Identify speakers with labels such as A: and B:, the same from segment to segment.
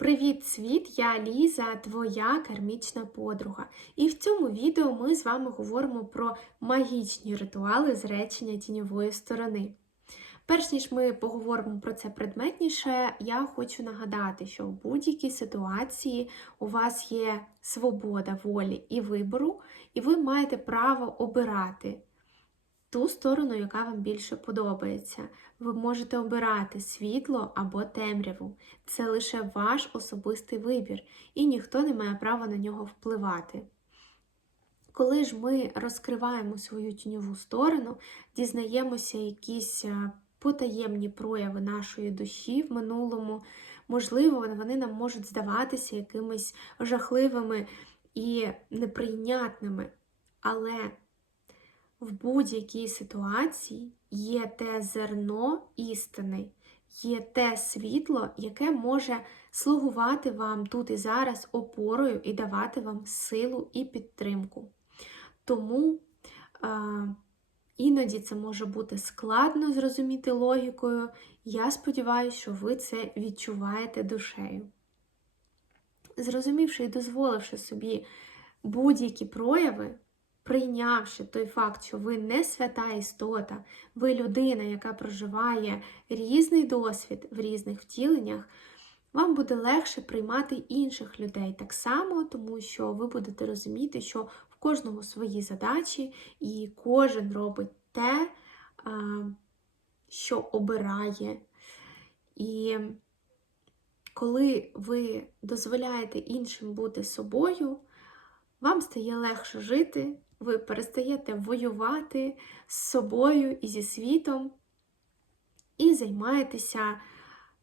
A: Привіт, світ! Я Ліза, твоя кармічна подруга. І в цьому відео ми з вами говоримо про магічні ритуали з речення тіньової сторони. Перш ніж ми поговоримо про це предметніше, я хочу нагадати, що в будь-якій ситуації у вас є свобода волі і вибору, і ви маєте право обирати ту сторону, яка вам більше подобається. Ви можете обирати світло або темряву. Це лише ваш особистий вибір, і ніхто не має права на нього впливати. Коли ж ми розкриваємо свою тіньову сторону, дізнаємося якісь е, потаємні прояви нашої душі в минулому, можливо, вони нам можуть здаватися якимись жахливими і неприйнятними. Але в будь-якій ситуації є те зерно істини, є те світло, яке може слугувати вам тут і зараз опорою і давати вам силу і підтримку. Тому а, іноді це може бути складно зрозуміти логікою. Я сподіваюся, що ви це відчуваєте душею. Зрозумівши і дозволивши собі будь-які прояви, прийнявши той факт, що ви не свята істота, ви людина, яка проживає різний досвід в різних втіленнях, вам буде легше приймати інших людей так само, тому що ви будете розуміти, що в кожного свої задачі, і кожен робить те, що обирає. І коли ви дозволяєте іншим бути собою, вам стає легше жити, ви перестаєте воювати з собою і зі світом, і займаєтеся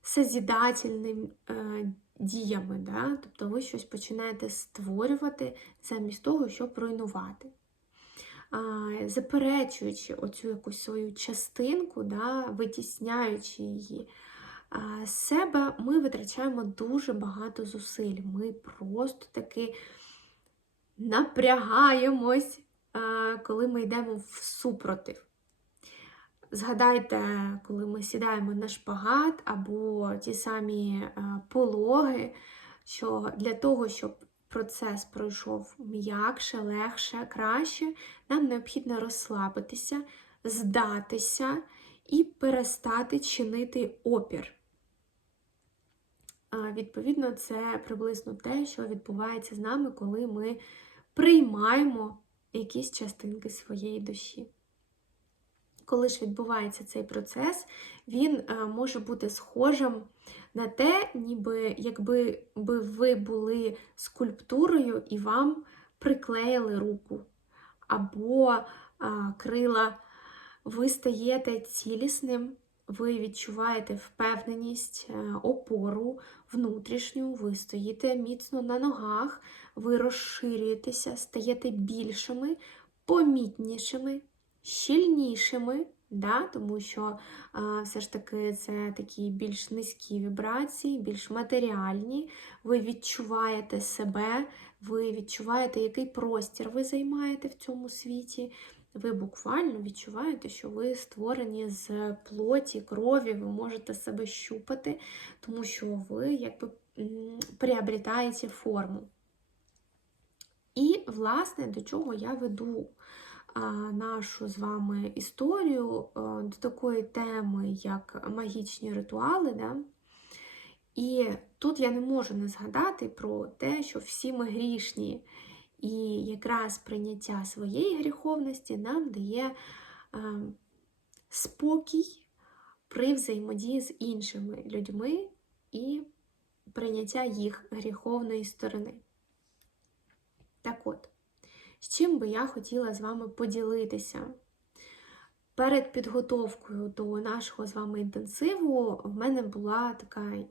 A: созідательними е, діями. Да? Тобто ви щось починаєте створювати замість того, щоб руйнувати. Е, заперечуючи оцю якусь свою частинку, да, витісняючи її з себе, ми витрачаємо дуже багато зусиль. Ми просто таки напрягаємось, коли ми йдемо в супротив. Згадайте, коли ми сідаємо на шпагат або ті самі пологи, що для того, щоб процес пройшов м'якше, легше, краще, нам необхідно розслабитися, здатися і перестати чинити опір. Відповідно, це приблизно те, що відбувається з нами, коли ми приймаємо якісь частинки своєї душі. Коли ж відбувається цей процес, він е, може бути схожим на те, ніби якби би ви були скульптурою і вам приклеїли руку або а, крила, ви стаєте цілісним, ви відчуваєте впевненість, е, опору внутрішню, ви стоїте міцно на ногах, ви розширюєтеся, стаєте більшими, помітнішими, щільнішими, да? тому що а, все ж таки це такі більш низькі вібрації, більш матеріальні. Ви відчуваєте себе, ви відчуваєте, який простір ви займаєте в цьому світі. Ви буквально відчуваєте, що ви створені з плоті, крові, ви можете себе щупати, тому що ви якби приобретаєте форму. І, власне, до чого я веду нашу з вами історію до такої теми, як магічні ритуали. Да? І тут я не можу не згадати про те, що всі ми грішні. І якраз прийняття своєї гріховності нам дає спокій при взаємодії з іншими людьми і прийняття їх гріховної сторони. Так от, з чим би я хотіла з вами поділитися? Перед підготовкою до нашого з вами інтенсиву в мене була така е,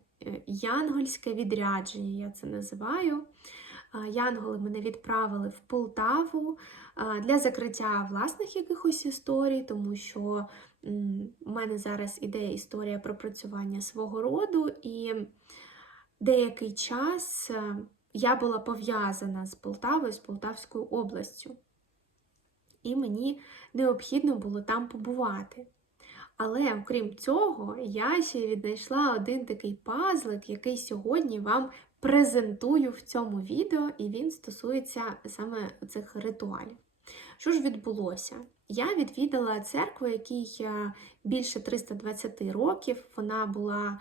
A: янгольське відрядження, я це називаю. Янголи мене відправили в Полтаву для закриття власних якихось історій, тому що в мене зараз іде історія пропрацювання свого роду, і деякий час е, я була пов'язана з Полтавою, з Полтавською областю. І мені необхідно було там побувати. Але окрім цього, я ще віднайшла один такий пазлик, який сьогодні вам презентую в цьому відео, і він стосується саме цих ритуалів. Що ж відбулося? Я відвідала церкву, якій більше 320 років. Вона була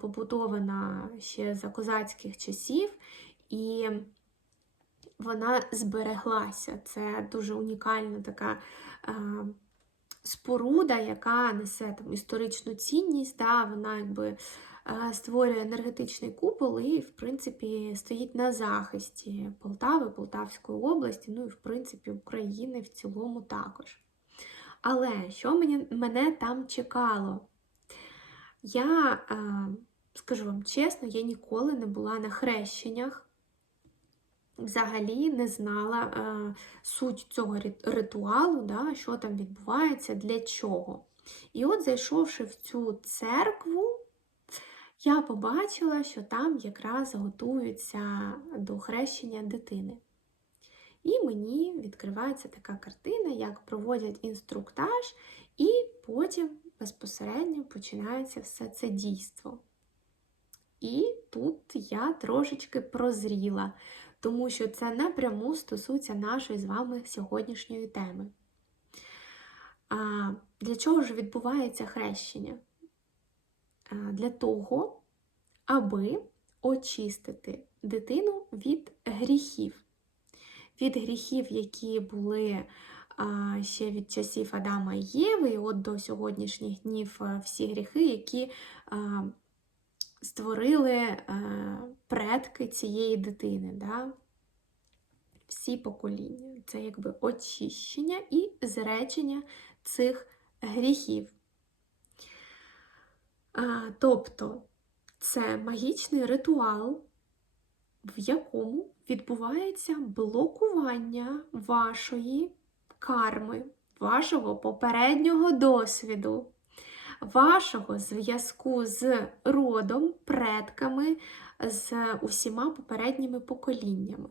A: побудована ще за козацьких часів, і вона збереглася. Це дуже унікальна така е, споруда, яка несе там історичну цінність. Да, Вона якби створює енергетичний купол і, в принципі, стоїть на захисті Полтави, Полтавської області, ну і, в принципі, України в цілому також. Але що мені, мене там чекало? Я, е, скажу вам чесно, я ніколи не була на хрещеннях. Взагалі не знала е, суть цього ритуалу, да, що там відбувається, для чого. І от, зайшовши в цю церкву, я побачила, що там якраз готуються до хрещення дитини. І мені відкривається така картина, як проводять інструктаж, і потім безпосередньо починається все це дійство. І тут я трошечки прозріла, тому що це напряму стосується нашої з вами сьогоднішньої теми. А Для чого ж відбувається хрещення? Для того, аби очистити дитину від гріхів від гріхів, які були ще від часів Адама і Єви, і от до сьогоднішніх днів всі гріхи, які створили предки цієї дитини. Да? Всі покоління. Це якби очищення і зречення цих гріхів. Тобто це магічний ритуал, в якому відбувається блокування вашої карми, вашого попереднього досвіду, вашого зв'язку з родом, предками, з усіма попередніми поколіннями.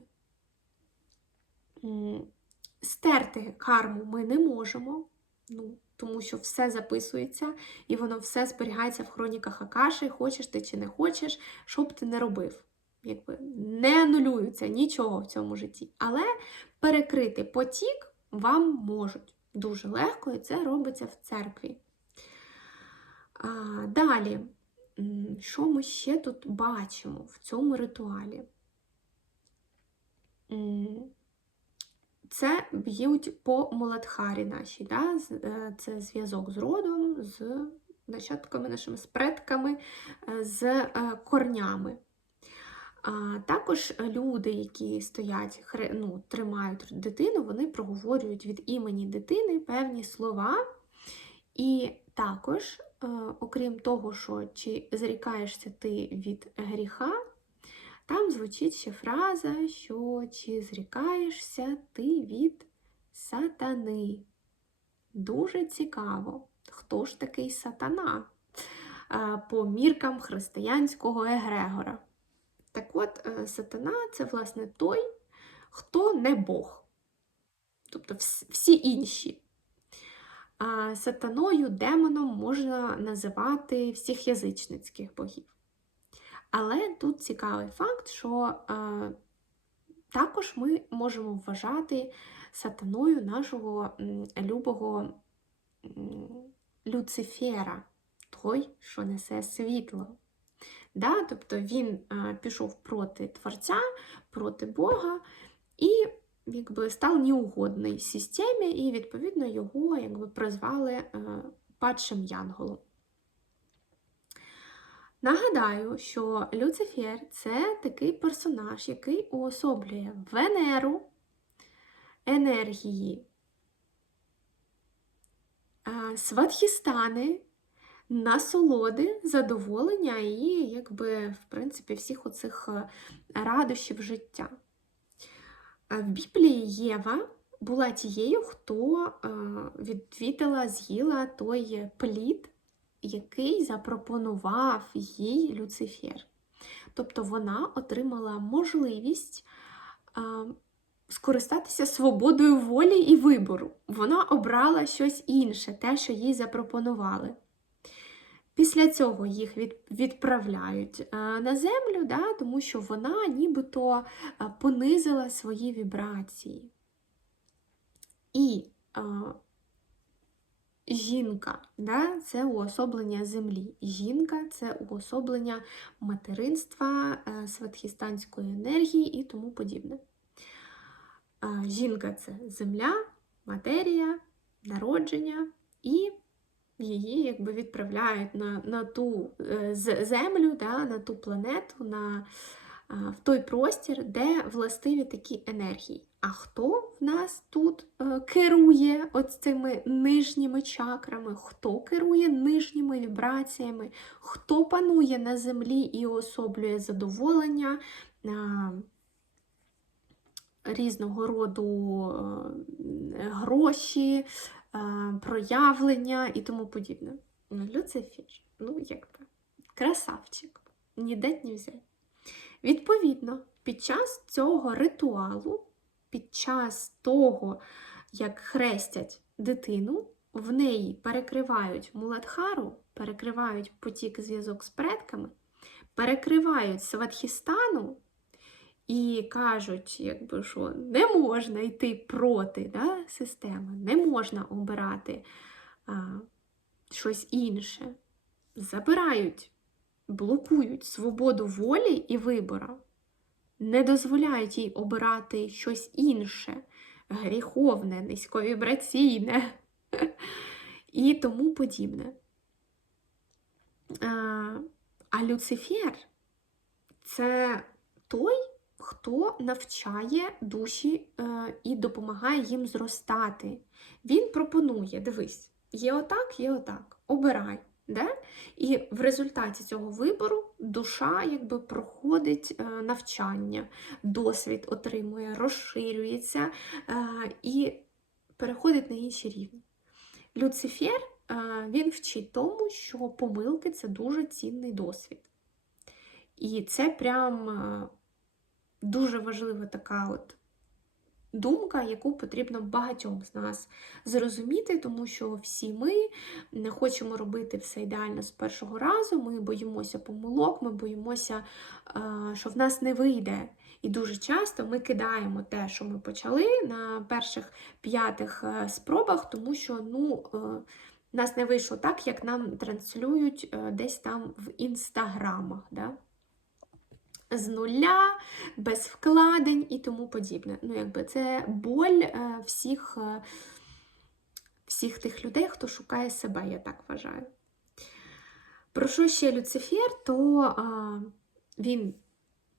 A: Стерти карму ми не можемо, ну, тому що все записується і воно все зберігається в хроніках Акаші, хочеш ти чи не хочеш, що б ти не робив якби не анулюються нічого в цьому житті. Але перекрити потік вам можуть дуже легко, і це робиться в церкві. А, Далі, що ми ще тут бачимо в цьому ритуалі? Це б'ють по молодхарі нашій. Да? Е, це зв'язок з родом, з нащадками нашими, з предками, е, з е, корнями. А Також люди, які стоять, ну, тримають дитину, вони проговорюють від імені дитини певні слова. І також, окрім того, що чи зрікаєшся ти від гріха, там звучить ще фраза, що чи зрікаєшся ти від сатани. Дуже цікаво, хто ж такий сатана е, по міркам християнського Егрегора. Так от, е, сатана це, власне, той, хто не Бог. Тобто всі інші. Сатаною, демоном можна називати всіх язичницьких богів. Але тут цікавий факт, що е, також ми можемо вважати сатаною нашого любого Люцифера, той, що несе світло. Да? Тобто він а, пішов проти Творця, проти Бога і якби, став неугодний системі, і, відповідно, його якби, призвали а, падшим янголом. Нагадаю, що Люцифер це такий персонаж, який уособлює Венеру, енергії, Сватхістани, насолоди, задоволення і, якби, в принципі, всіх оцих е, радощів життя. В Біблії Єва була тією, хто е, відвідала, з'їла той плід, який запропонував їй Люцифер. Тобто вона отримала можливість скористатися свободою волі і вибору. Вона обрала щось інше, те, що їй запропонували. Після цього їх відправляють е, на землю, да, тому що вона нібито е, понизила свої вібрації. І е, жінка да, це уособлення землі. Жінка це уособлення материнства, е, сватхістанської енергії і тому подібне. Е, жінка це земля, матерія, народження і її якби відправляють на на ту е, землю, да, на ту планету, на, в той простір, де властиві такі енергії. А хто в нас тут е, керує от цими нижніми чакрами, хто керує нижніми вібраціями, хто панує на землі і особлює задоволення? Е, Різного роду гроші, проявлення і тому подібне. Ну, Люцифер, ну, якби, красавчик, ніде не взяти. Відповідно, під час цього ритуалу, під час того, як хрестять дитину, в неї перекривають муладхару, перекривають потік зв'язок з предками, перекривають сватхістану, і кажуть, якби що не можна йти проти да, системи, не можна обирати а, щось інше. Забирають, блокують свободу волі і вибору, не дозволяють їй обирати щось інше, гріховне, низьковібраційне і тому подібне. А, а Люцифер це той, хто навчає душі е, і допомагає їм зростати. Він пропонує: дивись, є отак, є отак. Обирай. Да? І в результаті цього вибору душа якби проходить е, навчання, досвід отримує, розширюється е, і переходить на інші рівні. Люцифер він вчить тому, що помилки це дуже цінний досвід. І це прям дуже важлива така от думка, яку потрібно багатьом з нас зрозуміти, тому що всі ми не хочемо робити все ідеально з першого разу. Ми боїмося помилок, ми боїмося, що в нас не вийде. І дуже часто ми кидаємо те, що ми почали на перших п'ятих е, спробах, тому що ну, е, нас не вийшло так, як нам транслюють е, десь там в інстаграмах. Да? З нуля, без вкладень і тому подібне. Ну, якби Це боль е, всіх, е, всіх тих людей, хто шукає себе, я так вважаю. Про що ще Люцифер, то а, він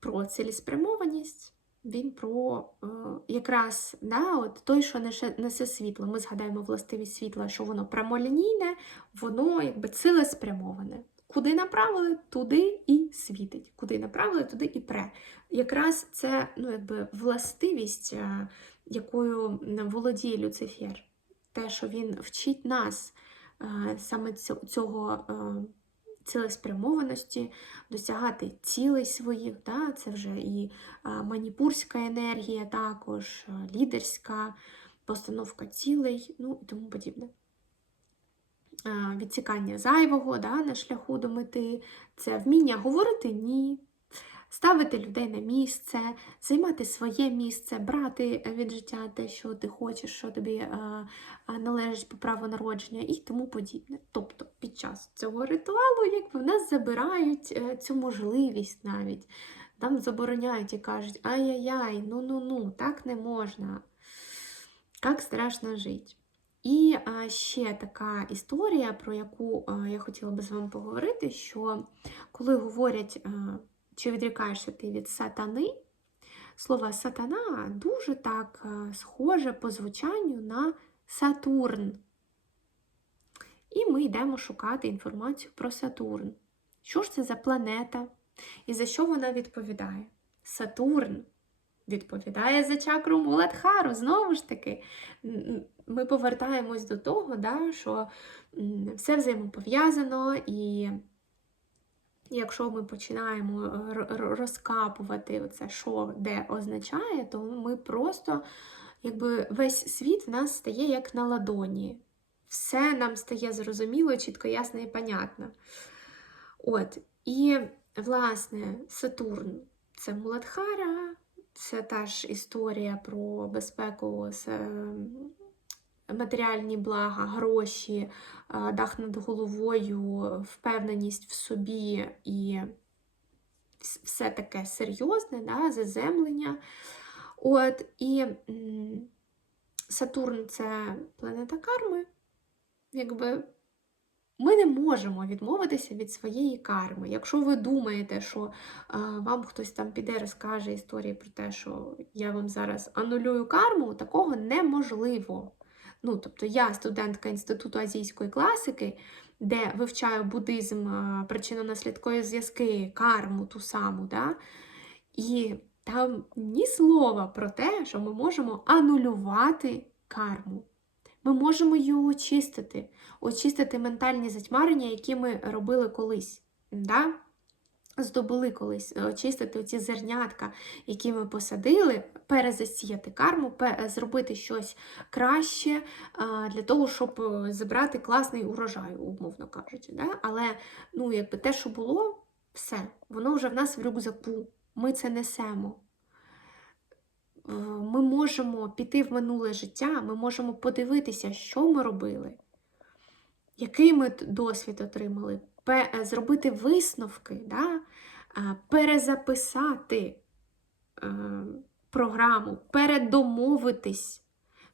A: про цілеспрямованість, він про а, якраз да, от той, що несе, несе світло. Ми згадаємо властивість світла, що воно прямолінійне, воно якби цілеспрямоване. Куди направили, туди і світить. Куди направили, туди і пре. Якраз це ну, якби властивість, е, якою володіє Люцифер. Те, що він вчить нас е, саме цього е, цілеспрямованості, досягати цілей своїх. Да? Це вже і маніпурська енергія, також лідерська постановка цілей, ну і тому подібне відсікання зайвого да, на шляху до мети, це вміння говорити ні, ставити людей на місце, займати своє місце, брати від життя те, що ти хочеш, що тобі належить по праву народження і тому подібне. Тобто під час цього ритуалу якби в нас забирають е, цю можливість навіть. Нам забороняють і кажуть, ай-яй-яй, ну-ну-ну, так не можна. Як страшно жити. І ще така історія, про яку я хотіла би з вами поговорити, що коли говорять, чи відрікаєшся ти від сатани, слово сатана дуже так схоже по звучанню на Сатурн. І ми йдемо шукати інформацію про Сатурн. Що ж це за планета? І за що вона відповідає? Сатурн відповідає за чакру Муладхару. Знову ж таки, ми повертаємось до того, да, що все взаємопов'язано і якщо ми починаємо е, розкапувати оце, що де означає, то ми просто, якби весь світ в нас стає як на ладоні. Все нам стає зрозуміло, чітко, ясно і понятно. От, і, власне, Сатурн це Муладхара, це та ж історія про безпеку, ем, матеріальні блага, гроші, е, дах над головою, впевненість в собі і все таке серйозне, да, заземлення. От, і Сатурн це планета карми. Якби ми не можемо відмовитися від своєї карми. Якщо ви думаєте, що а, вам хтось там піде, розкаже історії про те, що я вам зараз анулюю карму, такого неможливо. Ну, тобто я студентка Інституту азійської класики, де вивчаю буддизм, а, причинно-наслідкові зв'язки, карму ту саму, да? і там ні слова про те, що ми можемо анулювати карму. Ми можемо її очистити, очистити ментальні затьмарення, які ми робили колись. Да? Здобули колись, е, очистити ці зернятка, які ми посадили, перезасіяти карму, зробити щось краще для того, щоб е, забрати класний урожай, умовно кажучи. Да? Але ну, якби те, що було, все, воно вже в нас в рюкзаку. Ми це несемо. Е, Ми можемо піти в минуле життя, ми можемо подивитися, що ми робили, який ми досвід отримали, е, зробити висновки, да? перезаписати е, програму, передомовитись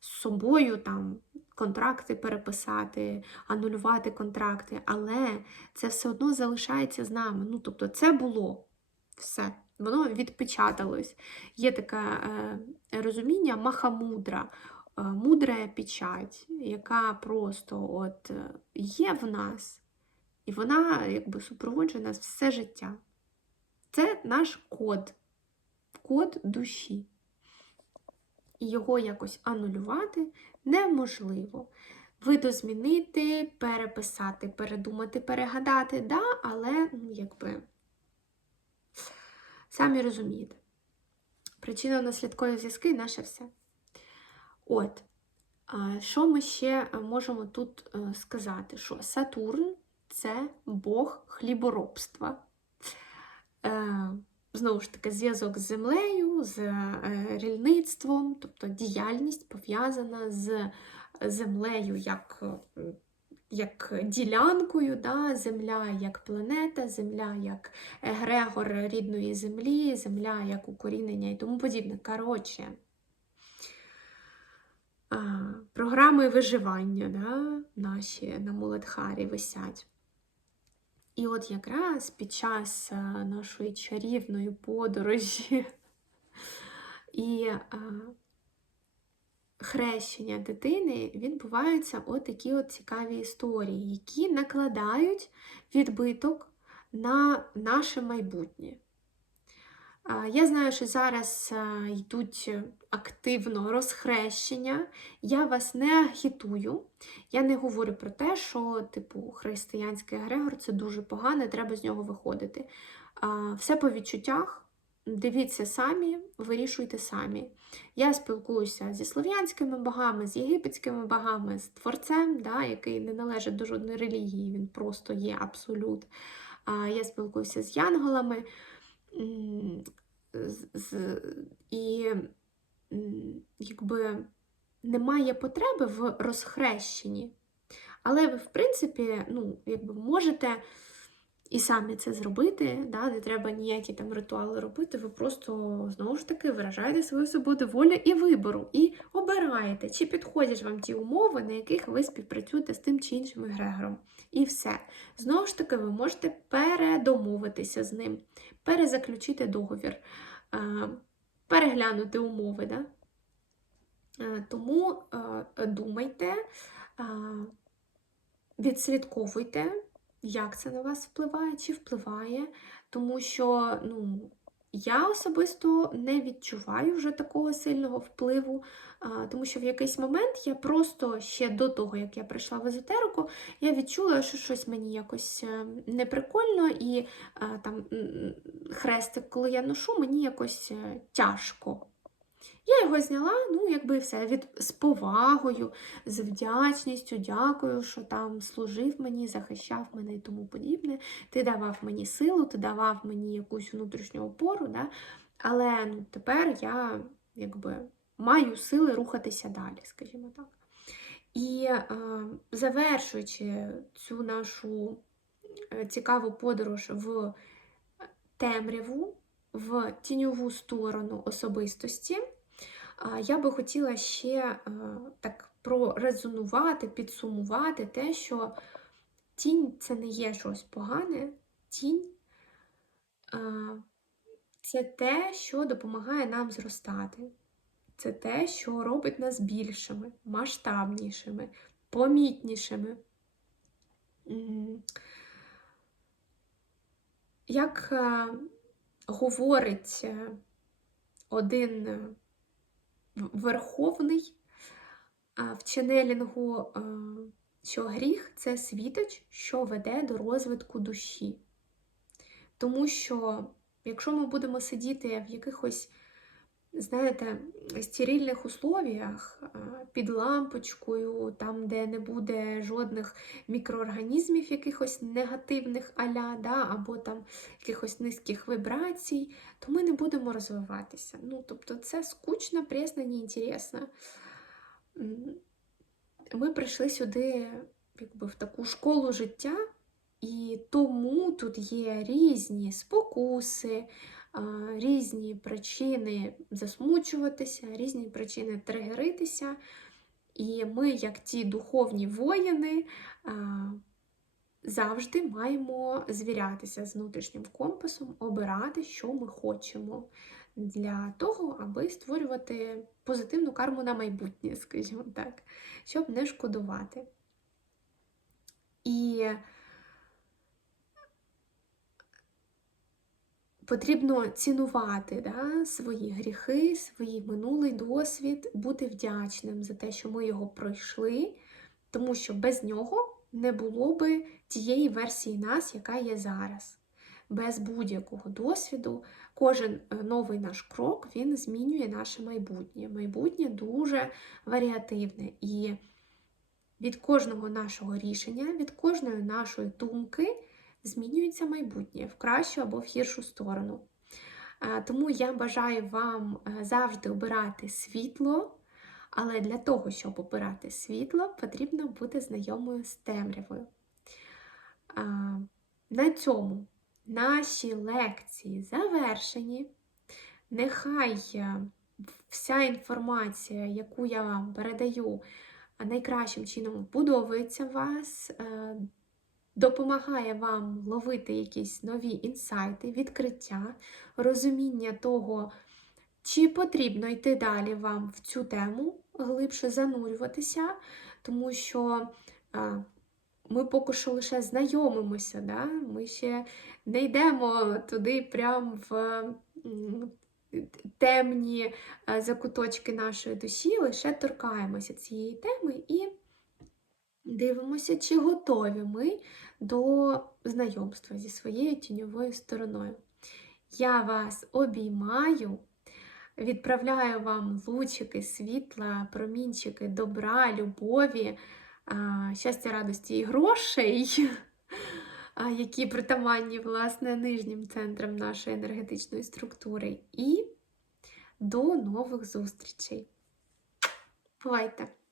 A: з собою, там, контракти переписати, анулювати контракти, але це все одно залишається з нами. Ну, тобто, це було все. Воно відпечаталось. Є таке е, розуміння махамудра, е, мудра печать, яка просто от е, є в нас, і вона якби супроводжує нас все життя. Це наш код, код душі. І його якось анулювати неможливо. Видозмінити, переписати, передумати, перегадати, да, але ну, якби. Самі розумієте. Причинно-наслідкові зв'язки наше все. От, що ми ще можемо тут е, сказати? Що Сатурн це Бог хліборобства. Е, Знову ж таки, зв'язок з землею, з е, рільництвом, тобто діяльність пов'язана з землею як як ділянкою, да? земля як планета, земля як егрегор рідної землі, земля як укорінення і тому подібне. Коротше, програми виживання да? наші на Муладхарі висять. І от якраз під час нашої чарівної подорожі і а, хрещення дитини відбуваються от такі от цікаві історії, які накладають відбиток на наше майбутнє. Я знаю, що зараз йдуть активно розхрещення. Я вас не агітую. Я не говорю про те, що типу християнський егрегор це дуже погано, треба з нього виходити. Все по відчуттях. Дивіться самі, вирішуйте самі. Я спілкуюся зі слов'янськими богами, з єгипетськими богами, з творцем, да, який не належить до жодної релігії, він просто є абсолют. А, Я спілкуюся з янголами. З- І якби немає потреби в розхрещенні. Але ви, в принципі, ну, якби можете і самі це зробити, да, не треба ніякі там ритуали робити, ви просто знову ж таки виражаєте свою свободу волі і вибору, і обираєте, чи підходять вам ті умови, на яких ви співпрацюєте з тим чи іншим егрегором. І все. Знову ж таки, ви можете передомовитися з ним, перезаключити договір, е, переглянути умови. Да? Е, Тому е, думайте, відслідковуйте, як це на вас впливає, чи впливає, тому що ну, я особисто не відчуваю вже такого сильного впливу, тому що в якийсь момент я просто ще до того, як я прийшла в езотерику, я відчула, що щось мені якось е, неприкольно, і там хрестик, коли я ношу, мені якось е, тяжко. Я його зняла, ну, якби все, від, з повагою, з вдячністю, дякую, що там служив мені, захищав мене і тому подібне. Ти давав мені силу, ти давав мені якусь внутрішню опору. Да? Але ну, тепер я якби маю сили рухатися далі, скажімо так. І е, завершуючи цю нашу е, цікаву подорож в темряву, в тіньову сторону особистості, я би хотіла ще так прорезонувати, підсумувати те, що тінь це не є щось погане, тінь це те, що допомагає нам зростати. Це те, що робить нас більшими, масштабнішими, помітнішими. Як говорить е, один е, верховний в ченелінгу, що гріх це світоч, що веде до розвитку душі. Тому що, якщо ми будемо сидіти в якихось знаєте, стерильних условіях під лампочкою, там, де не буде жодних мікроорганізмів, якихось негативних аля, да, або там якихось низьких вібрацій, то ми не будемо розвиватися. Ну, Тобто це скучно, пресно, неінтересно. Ми прийшли сюди якби, в таку школу життя, і тому тут є різні спокуси різні причини засмучуватися, різні причини тригеритися. І ми, як ті духовні воїни, завжди маємо звірятися з внутрішнім компасом, обирати, що ми хочемо для того, аби створювати позитивну карму на майбутнє, скажімо так, щоб не шкодувати. І Потрібно цінувати да, свої гріхи, свій минулий досвід, бути вдячним за те, що ми його пройшли, тому що без нього не було би тієї версії нас, яка є зараз. Без будь-якого досвіду, кожен е, новий наш крок він змінює наше майбутнє. Майбутнє дуже варіативне. І від кожного нашого рішення, від кожної нашої думки змінюється майбутнє в кращу або в гіршу сторону. Тому я бажаю вам е, завжди обирати світло, але для того, щоб обирати світло, потрібно бути знайомою з темрявою. На цьому наші лекції завершені. Нехай е, вся інформація, яку я вам передаю, найкращим чином вбудовується вас. Е, допомагає вам ловити якісь нові інсайти, відкриття, розуміння того, чи потрібно йти далі вам в цю тему, глибше занурюватися, тому що ми поки що лише знайомимося, да? ми ще не йдемо туди прямо в темні закуточки нашої душі, лише торкаємося цієї теми і дивимося, чи готові ми до знайомства зі своєю тіньовою стороною. Я вас обіймаю, відправляю вам лучики світла, промінчики добра, любові, щастя, радості і грошей, які притаманні, власне, нижнім центрам нашої енергетичної структури. І до нових зустрічей. Бувайте!